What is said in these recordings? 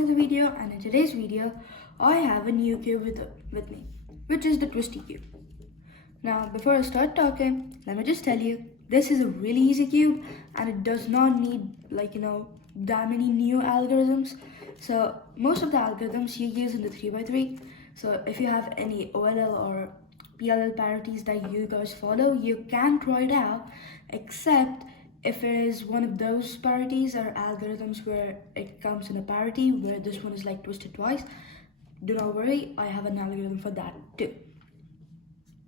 another video, and in today's video I have a new cube with me, which is the Twisty Cube. Now before I start talking, let me just tell you, this is a really easy cube and it does not need that many new algorithms. So most of the algorithms you use in the 3x3. So if you have any OLL or PLL parities that you guys follow, you can try it out, except if it is one of those parities or algorithms where it comes in a parity where this one is like twisted twice, do not worry, I have an algorithm for that too.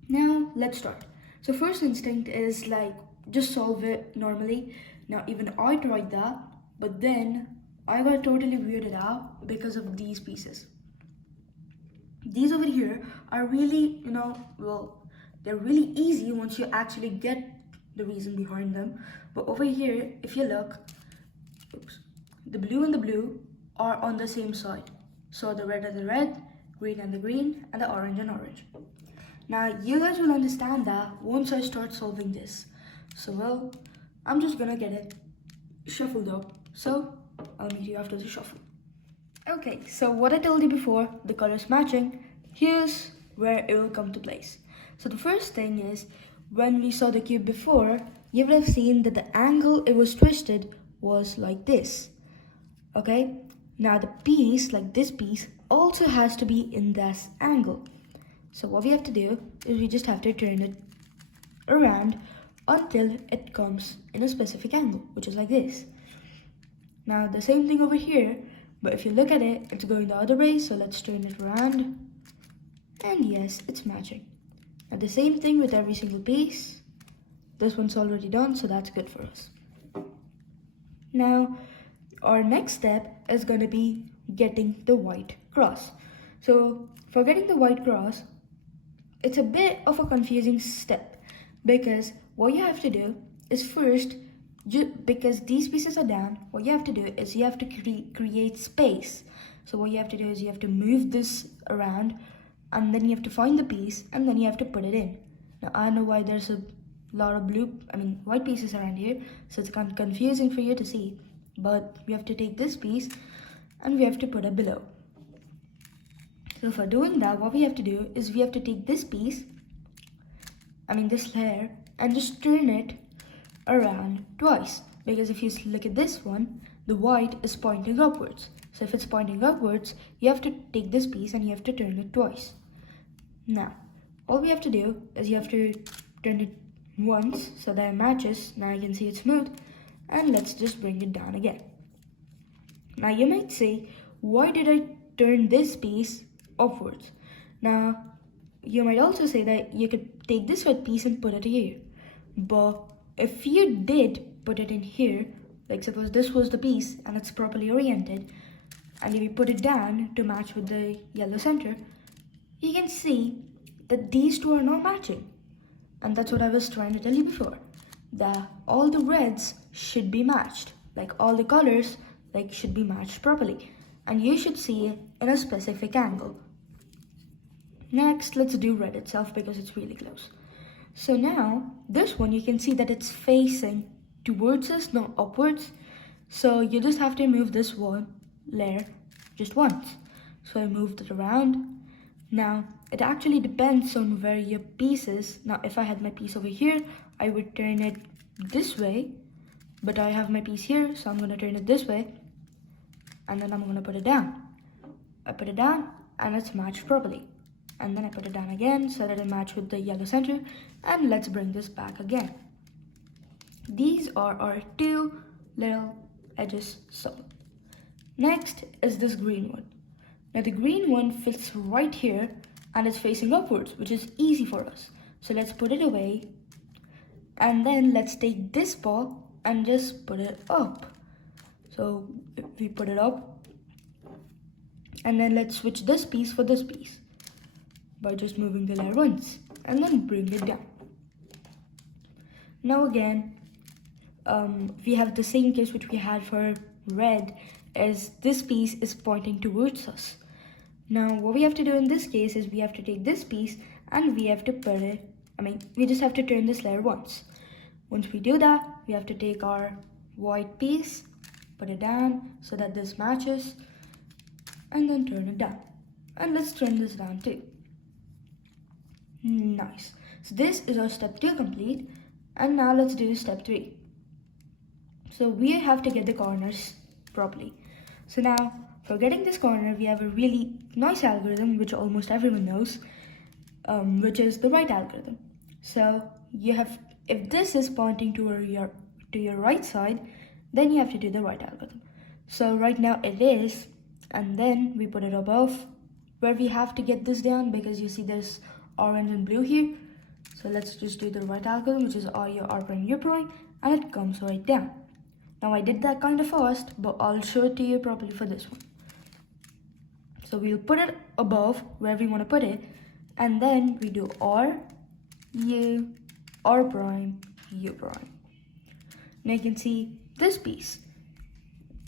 Now let's start. So first instinct is like just solve it normally. Now even I tried that, but then I got totally weirded out because of these pieces. These over here are really, they're really easy once you actually get the reason behind them. But over here, if you look, the blue and the blue are on the same side. So the red and the red, green and the green, and the orange and orange. Now you guys will understand that once I start solving this. So well, I'm just gonna get it shuffled up. So I'll meet you after the shuffle. Okay, so what I told you before, the colors matching, here's where it will come to place. So the first thing is, when we saw the cube before, you would have seen that the angle it was twisted was like this. Okay, now the piece, like this piece, also has to be in this angle. So what we have to do is we just have to turn it around until it comes in a specific angle, which is like this. Now the same thing over here, but if you look at it, it's going the other way, so let's turn it around. And yes, it's matching. Now the same thing with every single piece. This one's already done, so that's good for us. Now, our next step is going to be getting the white cross. So for getting the white cross, it's a bit of a confusing step, because what you have to do is first, because these pieces are down, what you have to do is you have to create space. So what you have to do is you have to move this around, and then you have to find the piece, and then you have to put it in. Now I know why there's a lot of white pieces around here, so it's kind of confusing for you to see, but we have to take this piece and we have to put it below. So for doing that, what we have to do is we have to take this piece, this layer, and just turn it around twice, because if you look at this one, the white is pointing upwards. So if it's pointing upwards, you have to take this piece and you have to turn it twice. Now all we have to do is you have to turn it once so that it matches. Now you can see it's smooth, and let's just bring it down again. Now you might say, why did I turn this piece upwards? Now you might also say that you could take this red piece and put it here, but if you did put it in here, like suppose this was the piece and it's properly oriented, and if you put it down to match with the yellow center, you can see that these two are not matching. And that's what I was trying to tell you before, that all the reds should be matched, like all the colors should be matched properly, and you should see it in a specific angle. Next, let's do red itself because it's really close. So now this one, you can see that it's facing towards us, not upwards. So you just have to move this one layer just once. So I moved it around. Now it actually depends on where your piece is. Now if I had my piece over here, I would turn it this way, but I have my piece here, so I'm going to turn it this way, and then I'm going to put it down. I put it down and it's matched properly, and then I put it down again so that it matches with the yellow center, and let's bring this back again. These are our two little edges solid. Next is this green one. Now the green one fits right here and it's facing upwards, which is easy for us. So let's put it away, and then let's take this ball and just put it up. So we put it up, and then let's switch this piece for this piece by just moving the layer once, and then bring it down. Now again, we have the same case which we had for red, as this piece is pointing towards us. Now what we have to do in this case is we have to take this piece and we have to put it, we just have to turn this layer once. Once we do that, we have to take our white piece, put it down so that this matches, and then turn it down. And let's turn this down too. Nice. So this is our step 2 complete, and now let's do step 3. So we have to get the corners properly. So now for getting this corner, we have a really nice algorithm which almost everyone knows, which is the right algorithm. So you have, if this is pointing to your right side, then you have to do the right algorithm. So right now it is, and then we put it above where we have to get this down, because you see there's orange and blue here. So let's just do the right algorithm, which is R prime U prime, and it comes right down. Now I did that kind of fast, but I'll show it to you properly for this one. So we'll put it above where we want to put it, and then we do R, U, R prime, U prime. Now you can see this piece.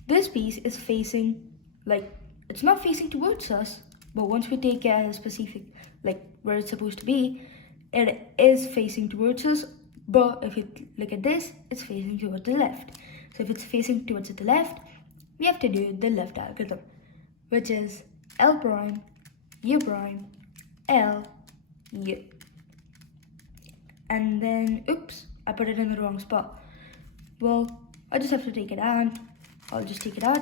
This piece is facing, like, it's not facing towards us, but once we take it as a specific, like where it's supposed to be, it is facing towards us. But if you look at this, it's facing towards the left. So if it's facing towards the left, we have to do the left algorithm, which is L prime, U prime, L, U. And then, oops, I put it in the wrong spot. Well, I just have to take it out. I'll just take it out.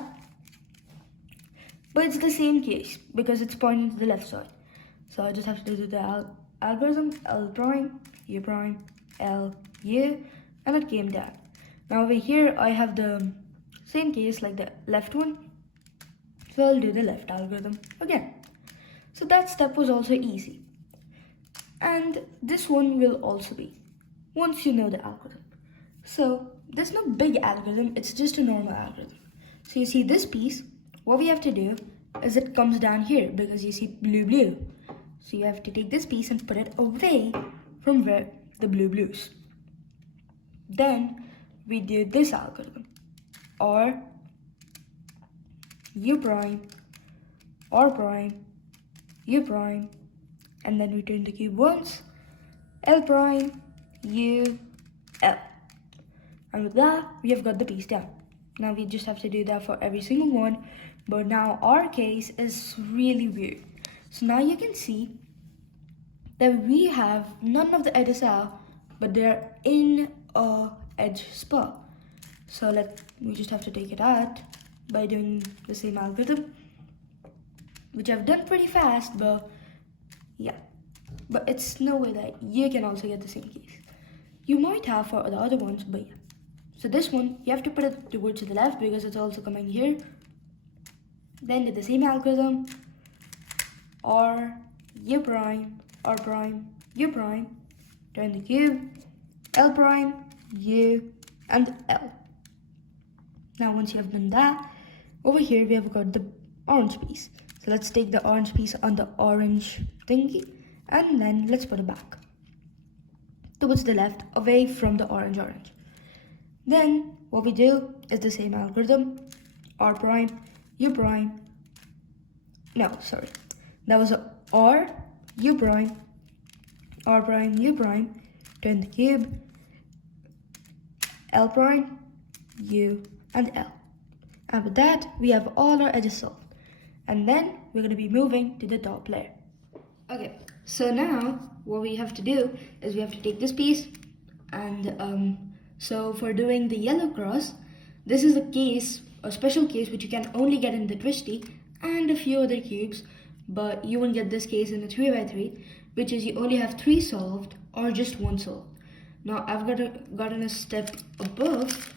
But it's the same case because it's pointing to the left side. So I just have to do the algorithm, L prime, U prime, L, U, and it came down. Now over here, I have the same case like the left one. So I'll do the left algorithm again. So that step was also easy. And this one will also be, once you know the algorithm. So there's no big algorithm, it's just a normal algorithm. So you see this piece, what we have to do is it comes down here because you see blue. So you have to take this piece and put it away from where the blues. Then we do this algorithm, or U prime, R prime, U prime, and then we turn the cube once, L prime, U, L. And with that, we have got the piece down. Now we just have to do that for every single one, but now our case is really weird. So now you can see that we have none of the edges out, but they're in a edge spot. So we just have to take it out by doing the same algorithm, which I've done pretty fast, but yeah. But it's no way that you can also get the same case. You might have for the other ones, but yeah. So this one, you have to put it towards the left because it's also coming here. Then do the same algorithm, R, U prime, R prime, U prime, turn the cube, L prime, U, and L. Now once you have done that, over here we have got the orange piece. So let's take the orange piece on the orange thingy, and then let's put it back towards the left, away from the orange. Then what we do is the same algorithm, R prime, U prime, no, sorry, that was a R, U prime, R prime, U prime, turn the cube, L prime, U, and L. And with that, we have all our edges solved. And then we're going to be moving to the top layer. Okay, so now what we have to do is we have to take this piece and so for doing the yellow cross, this is a special case which you can only get in the Twisty and a few other cubes, but you won't get this case in the 3x3, which is you only have 3 solved or just 1 solved. Now I've gotten a step above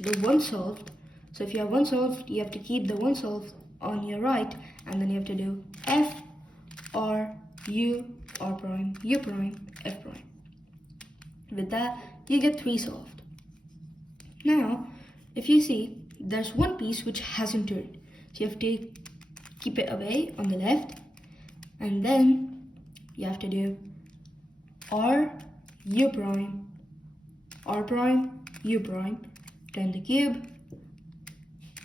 the 1 solved. So if you have 1 solved, you have to keep the 1 solved on your right, and then you have to do F, R, U, R prime, U prime, F prime. With that, you get 3 solved. Now, if you see, there's one piece which hasn't turned. So you have to keep it away on the left, and then you have to do R, U prime, R prime, U prime, turn the cube,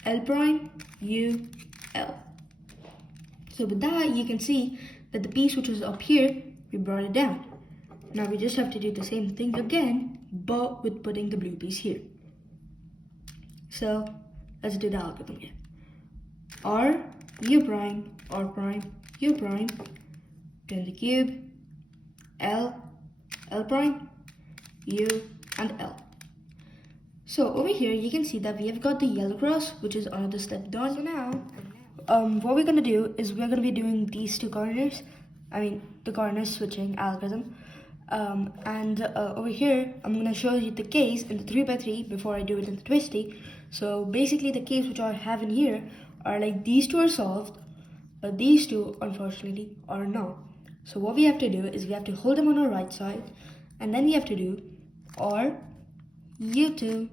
L prime, U, L. So with that, you can see that the piece which was up here, we brought it down. Now we just have to do the same thing again, but with putting the blue piece here. So let's do the algorithm again. R, U prime, R prime, U prime, then the cube, L, L prime, U, and L. So over here you can see that we have got the yellow cross, which is another step done. So now, what we're gonna do is we're gonna be doing these two corners. I mean the corner switching algorithm. Over here I'm gonna show you the case in the 3x3 before I do it in the twisty. So basically the case which I have in here are like these two are solved, but these two unfortunately are not. So what we have to do is we have to hold them on our right side, and then we have to do or U2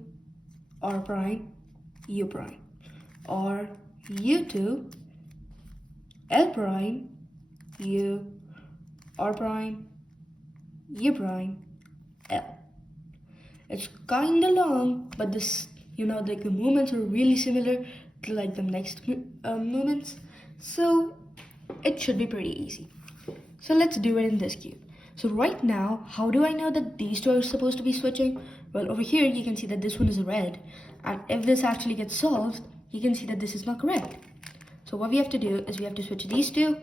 R prime U prime, or U2 L prime U R prime U prime L. It's kinda long, but this, like the movements are really similar to like the next movements, so it should be pretty easy. So let's do it in this cube. So right now, how do I know that these two are supposed to be switching? Well, over here you can see that this one is red, and if this actually gets solved, you can see that this is not correct. So what we have to do is we have to switch these two,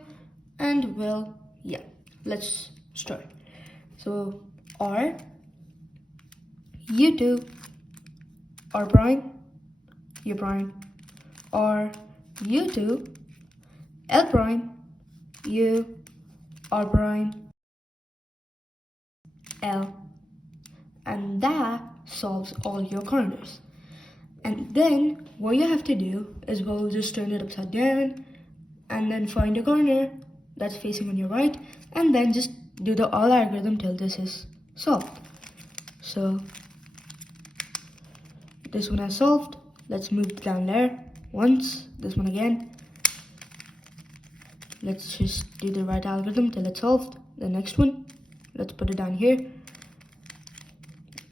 and well, yeah, let's start. So R U2 R prime U prime, or U2 L prime U R prime L, and that solves all your corners. And then what you have to do is we'll just turn it upside down and then find a corner that's facing on your right, and then just do the all algorithm till this is solved. So this one has solved. Let's move down there once, this one again. Let's just do the right algorithm till it's solved. The next one, let's put it down here,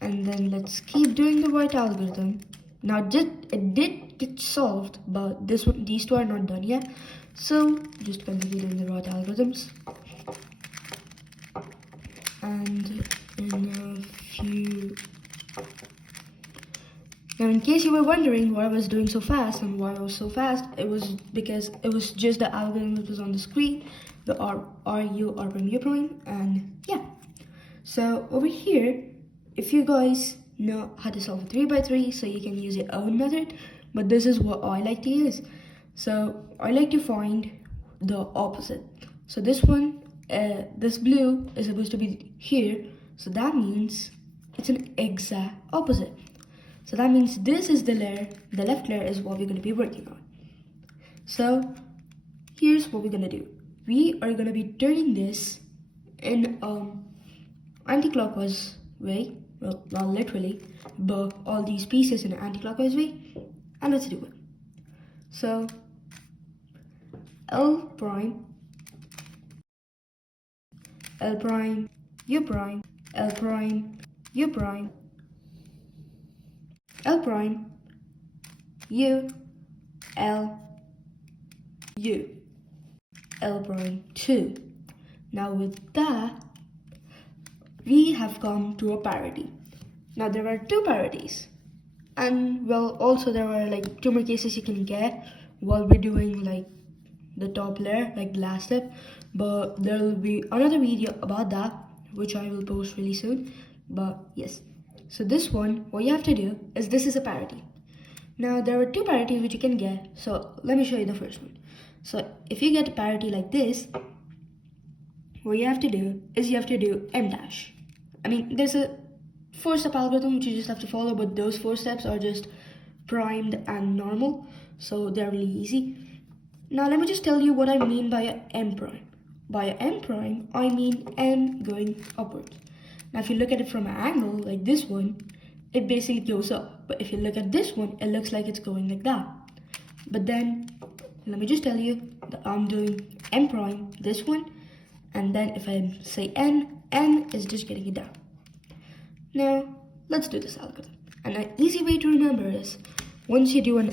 and then let's keep doing the right algorithm. Now it did get solved, but these two are not done yet, so just continue doing the right algorithms. And now, in case you were wondering why I was doing so fast and why I was so fast, it was because it was just the algorithm that was on the screen, the R U prime U prime, and yeah. So over here, if you guys know how to solve a 3x3, so you can use your own method, but this is what I like to use. So I like to find the opposite. So this one, this blue is supposed to be here, so that means it's an exact opposite. So that means this is the layer, the left layer is what we're going to be working on. So here's what we're going to do. We are going to be turning this in anti-clockwise way. Well, not literally, but all these pieces in an anti-clockwise way. And let's do it. So L prime U prime, L prime U prime, L prime U L U L prime 2. Now with that, we have come to a parity. Now there are two parities, and well, also there are like two more cases you can get while we're doing like the top layer, like the last step, but there will be another video about that which I will post really soon. But yes, so this one, what you have to do is this is a parity. Now there are two parities which you can get, so let me show you the first one. So if you get a parity like this, what you have to do is you have to do M dash. I mean, there's a 4-step algorithm which you just have to follow, but those 4 steps are just primed and normal, so they're really easy. Now let me just tell you what I mean by a M prime. By a M prime, I mean M going upwards. Now if you look at it from an angle like this one, it basically goes up. But if you look at this one, it looks like it's going like that. But then, let me just tell you that I'm doing M prime, this one, and then if I say N is just getting it down. Now, let's do this algorithm. And an easy way to remember is, once you do an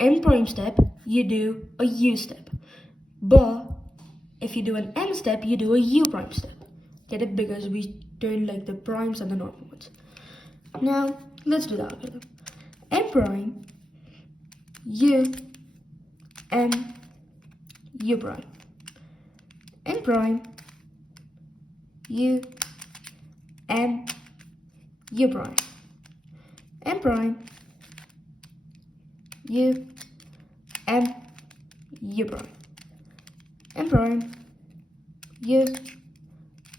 M prime step, you do a U step. But if you do an M step, you do a U prime step. Get it? Because we turn like the primes and the normal ones. Now, let's do the algorithm. M prime, U, M U prime. N prime U M U prime. M prime U M U prime. M prime U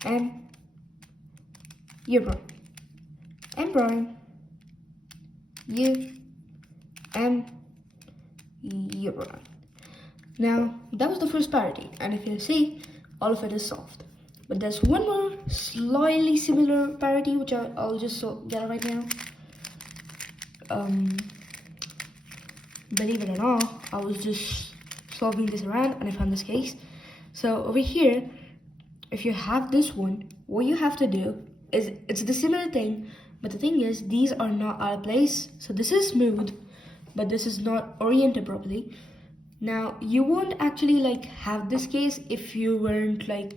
M U prime. M prime U M U prime. Now that was the first parity, and if you see, all of it is solved. But there's one more slightly similar parity which I'll just get right now. Believe it or not, I was just solving this around and I found this case. So over here, if you have this one, what you have to do is, it's the similar thing, but the thing is, these are not out of place. So this is smooth, but this is not oriented properly. Now you won't actually like have this case if you weren't like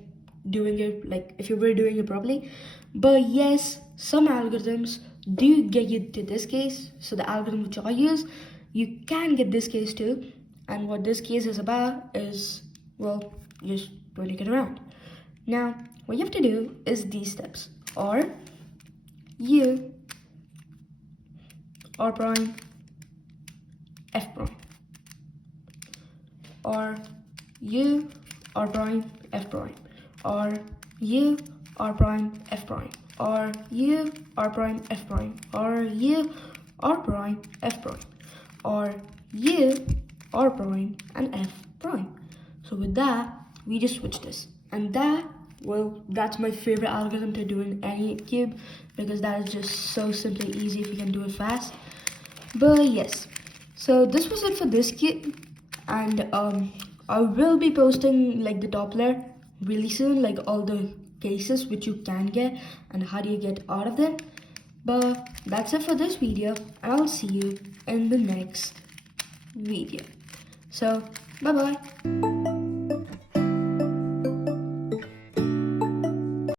doing it, like if you were doing it properly. But yes, some algorithms do get you to this case. So the algorithm which I use, you can get this case too. And what this case is about is, well, just turning it around. Now what you have to do is these steps: or U R prime F prime, or U R prime F prime, or U R prime F prime, or U R prime F prime, or U R prime F prime, or U R prime and F prime. So with that, we just switch this, and that, well, that's my favorite algorithm to do in any cube, because that is just so simply easy if you can do it fast. But yes, so this was it for this cube, and I will be posting like the Doppler really soon, like all the cases which you can get and how do you get out of them. But that's it for this video, and I'll see you in the next video. So bye bye.